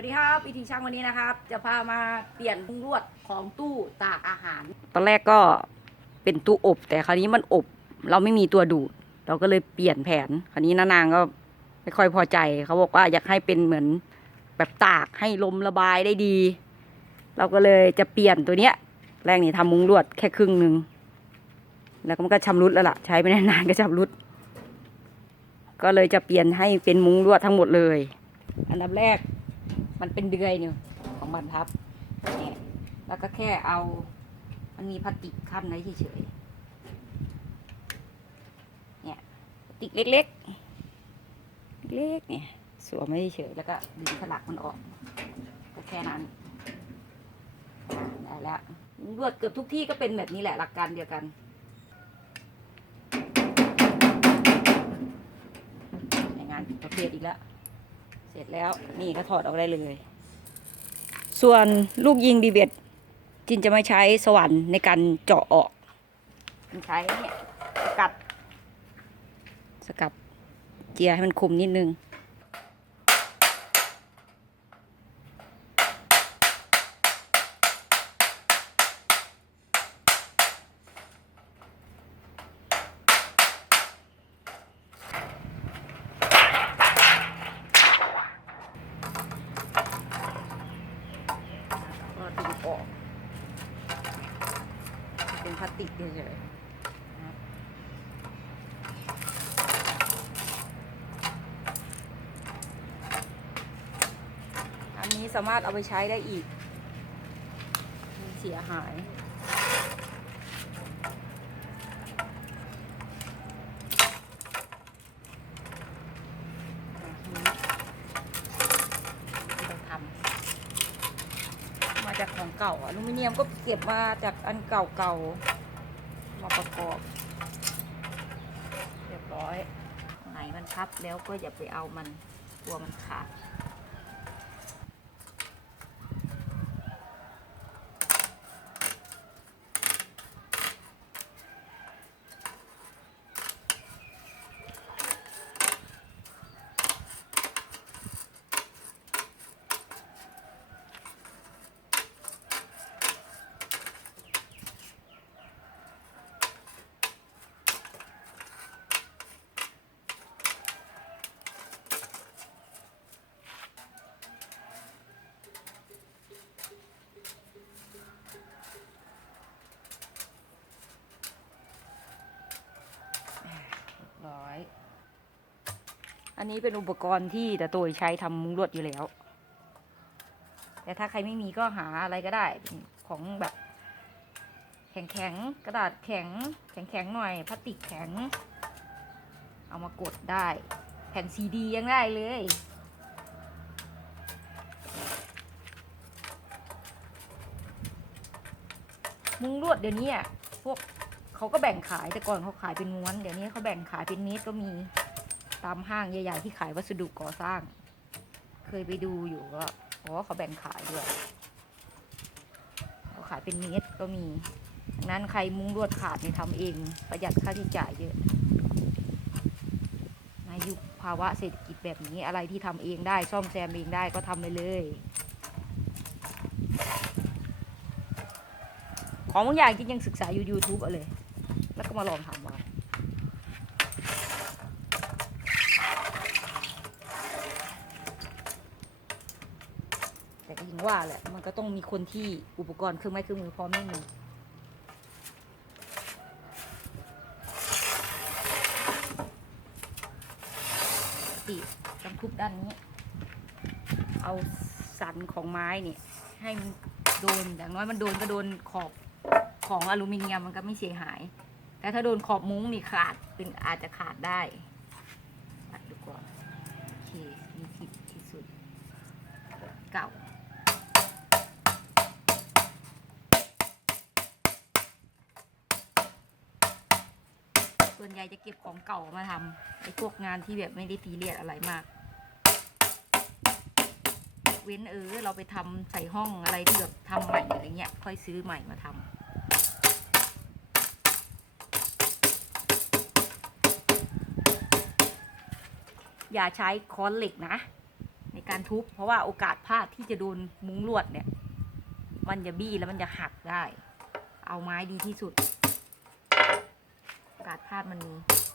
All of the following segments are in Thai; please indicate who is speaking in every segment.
Speaker 1: วัสดีครับวิธีช่างวันนี้นะครับ จะพามาเปลี่ยนมุ้งลวดของตู้ตากอาหาร ตอนแรกก็เป็นตู้อบ แต่คราวนี้มันอบ เราไม่มีตัวดูด เราก็เลยเปลี่ยนแผน คราวนี้น้านางก็ไม่ค่อยพอใจเขาบอกว่าอยากให้เป็นเหมือนแบบตากให้ลมระบายได้ดี เราก็เลยจะเปลี่ยนตัวเนี้ย แรกนี่ทำมุ้งลวดแค่ครึ่งหนึ่งแล้วก็มันก็ชำรุดแล้วล่ะใช้ไปนานๆก็ชำรุด ก็เลยจะเปลี่ยนให้เป็นมุ้งลวดทั้งหมดเลย อันดับแรก มันเป็นเดือยเนี่ยของมันทับเนี่ยแล้วก็แค่เอา มันมีพลาสติกขั้นไว้เฉยๆเนี่ยพลาสติกเล็กๆ เล็กๆเนี่ยสวมไว้เฉยแล้วก็ดึงผลักมันออกก็แค่นั้นได้แล้วลวดเกือบทุกที่ก็เป็นแบบนี้แหละหลักการเดียวกันในงานผิดประเภทอีกแล้ว เสร็จแล้วนี่ก็ถอดออกได้เลย ส่วนลูกยิงดีเบตจินจะไม่ใช้สวรรค์ในการเจาะออกมันใช้เนี่ยสกัด สกัดเจียให้มันคมนิดนึง ก็ดึงออก เป็นพลาสติกเฉยๆนะครับอั นี้สามารถเอาไปใช้ได้อีกเสียหายเราทำมาจากของเก่าอลูมิเนียมก็เก็บมาจากอันเก่าๆ มาประกอบ เรียบร้อย ไหนมันพับแล้วก็อย่าไปเอามันกลัวมันขาด ร้อย อันนี้เป็นอุปกรณ์ที่แต่ตัวใช้ทำมุ้งลวดอยู่แล้ว แต่ถ้าใครไม่มีก็หาอะไรก็ได้ของแบบ แข็งแข็งๆกระดาษแข็ง แข็งแข็งๆหน่อยพลาสติกแข็ง เอามากดได้ แผ่นซีดียังได้เลยมุ้งลวดเดี๋ยวนี้อะพวกเขาก็แบ่งขายแต่ก่อนเขาขายเป็นม้วน เดี๋ยวนี้เขาแบ่งขายเป็นเมตรก็มี ตามห้างใหญ่ๆที่ขายวัสดุก่อสร้าง เคยไปดูอยู่ก็เพราะว่าเขาแบ่งขายด้วยเขาขายเป็นเมตรก็มีดังนั้นใครมุ้งลวดขาดเนี่ยทำเอง ประหยัดค่าใช้จ่ายเยอะในยุคภาวะเศรษฐกิจแบบนี้อะไรที่ทำเองได้ซ่อมแซมเองได้ก็ทำไปเลยของบางอย่างจริงยังศึกษาอยู่ YouTube เอาเลย แล้วก็มาลองทำมาแต่ก็ยิง ว่าแหละ มันก็ต้องมีคนที่อุปกรณ์เครื่องไม้เครื่องมือพร้อมแน่นอนติต้องทุบด้านนี้ เอาสันของไม้เนี่ยให้มันโดน อย่างน้อยมันโดนก็โดนขอบของอลูมิเนียมมันก็ไม่เสียหาย แต่ถ้าโดนขอบมุ้งนี่ขาดเป็นอาจจะขาดได้วัดดูก่อน โอเค นี่ที่ที่สุดเก่า ส่วนใหญ่จะเก็บของเก่ามาทำไอ้พวกงานที่แบบไม่ได้ตีเรียดอะไรมาก เว้นเออเราไปทำใส่ห้องอะไรที่แบบทำใหม่อะไรเงี้ยค่อยซื้อใหม่มาทำอย่าใช้ค้อนเหล็กนะ ในการทุบ เพราะว่าโอกาสพลาดที่จะโดนมุ้งลวดเนี่ย มันจะบี้แล้วมันจะหักได้ เอาไม้ดีที่สุดาสพลาดมัน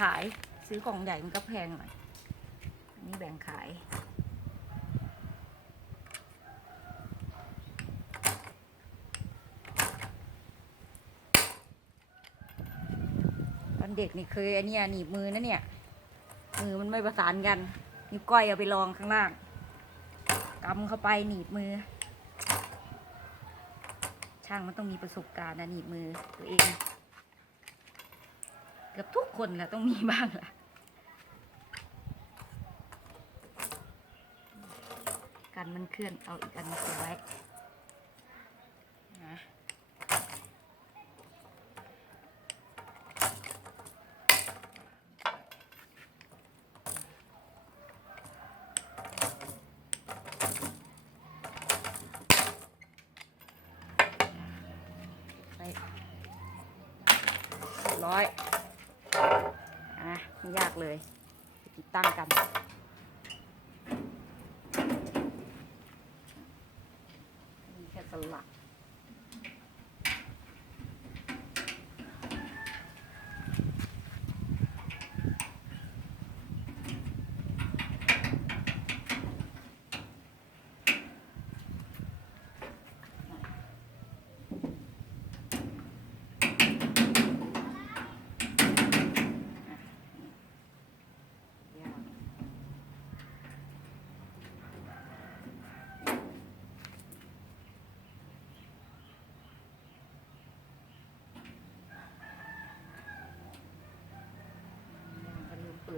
Speaker 1: ขาย ซื้อกล่องใหญ่มันก็แพงหน่อยอันนี้แบ่งขายตอนเด็กนี่เคยอันเนี้ยหนีบมือนะเนี่ย มือมันไม่ประสานกันนิ้วก้อยเอาไปลองข้างล่างกำเข้าไปหนีบมือ ช่างมันต้องมีประสบการณ์นะหนีบมือตัวเอง กือบทุกคนแหละต้องมีบ้างแหละกันมันเคลื่อนเอาอีกอันมาเสียบไว้นะร้อย ไม่ยากเลยติดตั้งกัน มีแค่สลักยา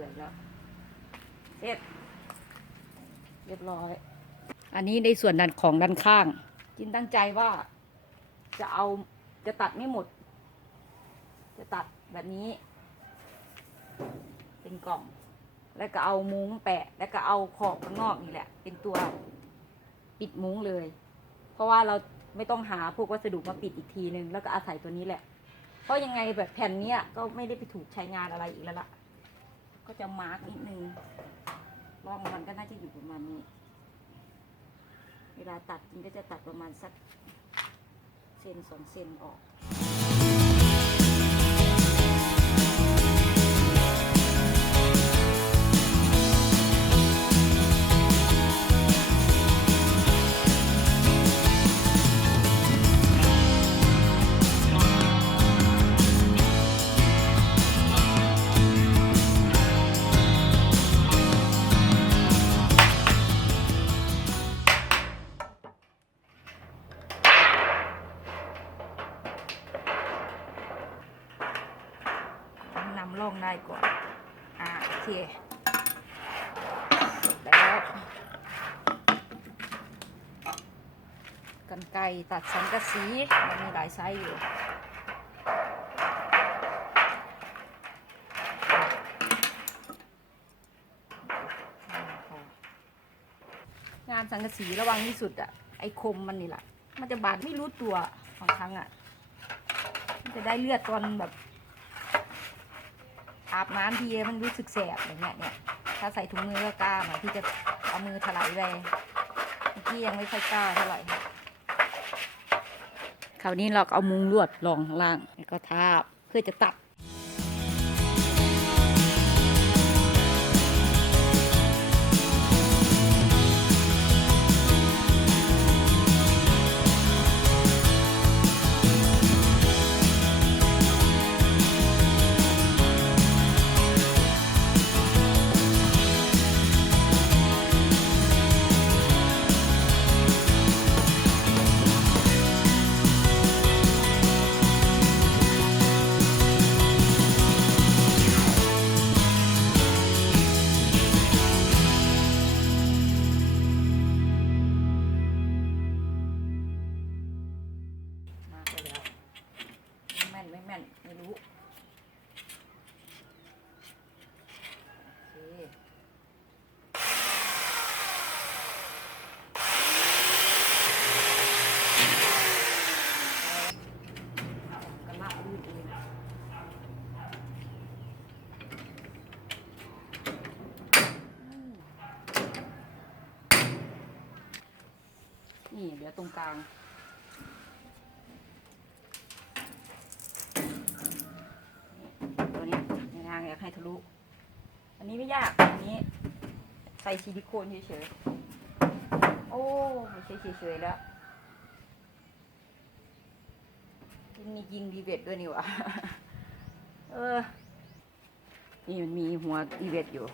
Speaker 1: ก มันลืมเปื่อยแล้วเสร็จเรียบร้อย อันนี้ในส่วนด้านของด้านข้าง จินตั้งใจว่าจะเอาจะตัดไม่หมด จะตัดแบบนี้ เป็นกล่อง แล้วก็เอามุ้งแปะ แล้วก็เอาขอบข้างนอกนี่แหละ เป็นตัวปิดมุ้งเลย เพราะว่าเราไม่ต้องหาพวกวัสดุมาปิดอีกทีนึง แล้วก็อาศัยตัวนี้แหละ เพราะยังไงแบบแผ่นเนี้ยก็ไม่ได้ไปถูกใช้งานอะไรอีกแล้วล่ะ ก็จะมาร์กนิดนึงร่องมันก็น่าจะอยู่ประมาณนี้ เวลาตัดจริงก็จะตัดประมาณสักเซนสองเซนออก ได้ก่อนอ่าโอเคเสร็จแล้วกันไก่ตัดสังกะสีมันมีหลายไซส์อยู่งานสังกะสีระวังที่สุดอะไอ้คมมันนี่แหละมันจะบาดไม่รู้ตัวบางครั้งอะมันจะได้เลือดตอนแบบ อาบน้ำทีมันรู้สึกแสบอย่างเงี้ยเนี่ยถ้าใส่ถุงมือก็กล้าหน่อยที่จะเอามือถลายไปเมื่อกี้ยังไม่ค่อยกล้าเท่าไหร่คราวนี้เราก็เอามุงลวดรองข้างล่างแล้วก็ทาบเพื่อจะตัด ตรงกลางตัวนี้ในทางอยากให้ทะลุ อันนี้ไม่ยาก อันนี้ใส่ซิลิโคนเฉยๆ โอ้ไม่ใช่เฉยๆแล้วมียิงดีเวทด้วยนี่วะเออ นี่มันมีหัวดีเวทอยู่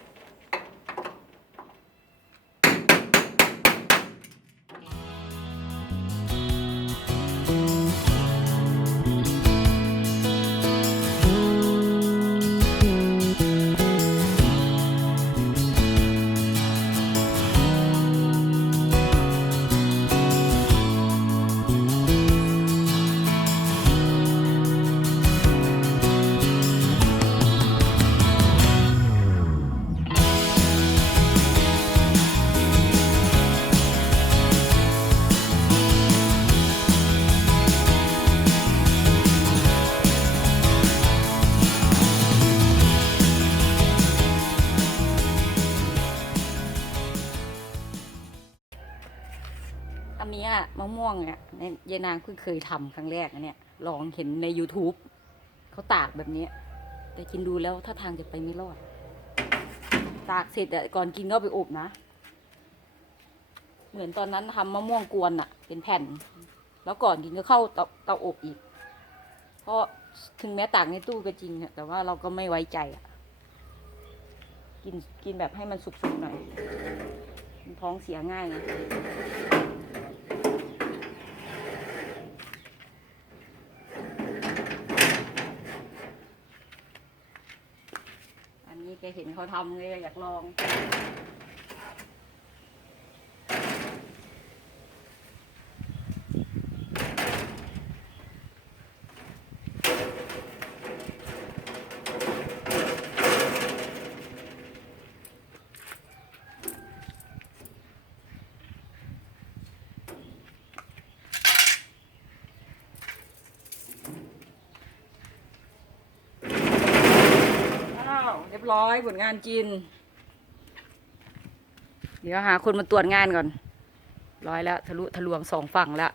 Speaker 1: ม่วงเนี่ยในยายนางเพิ่งเคยทำครั้งแรกนะเนี่ยลองเห็นใน YouTube เขาตากแบบนี้ แต่กินดูแล้วถ้าทางจะไปไม่รอด ตากเสร็จก่อนกินก็ไปอบนะ เหมือนตอนนั้นทำมะม่วงกวนอะเป็นแผ่น แล้วก่อนกินก็เข้าเตาเตาอบอีก เพราะถึงแม้ตากในตู้ก็จริงแต่ว่าเราก็ไม่ไว้ใจอะกินกินแบบให้มันสุกๆหน่อยท้องเสียง่ายนะ อันนี้แก เห็นเขาทำเลยอยากลอง ยบร้อยผลงานจีนเดี๋ยวหาคนมาตรวจงานก่อน ร้อยแล้วทะลุทะลวงสองฝั่งแล้ว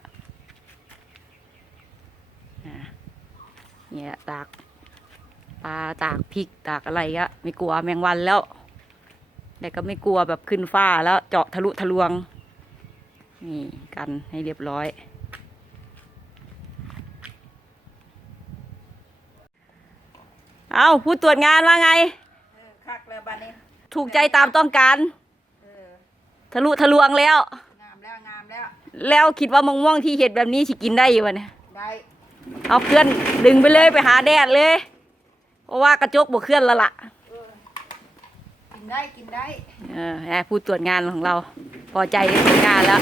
Speaker 1: เนี่ยตากปลาตากพริกตากอะไรอะไม่กลัวแมงวันแล้ว แต่ก็ไม่กลัวแบบขึ้นฟ้าแล้วเจาะทะลุทะลวง นี่กันให้เรียบร้อยเอาผู้ตรวจงานว่าไง
Speaker 2: คักแล้วบัดนี้
Speaker 1: ถูกใจตามต้องการ
Speaker 2: เออ
Speaker 1: ทะลุทะลวงแล้ว
Speaker 2: งามแล้วงามแล้ว
Speaker 1: แล้วคิดว่ามะม่วงที่เห็ดแบบนี้สิกินได้อยู่วะเนี่ย
Speaker 2: ได้
Speaker 1: เอาเคลื่อนดึงไปเลยไปหาแดดเลย เพราะว่ากระจกบวเคลื่อนแล้วล่ะ
Speaker 2: เออกินได้กินได้
Speaker 1: เออแหมผู้ตรวจงานของเรา พอใจในผลงานแล้ว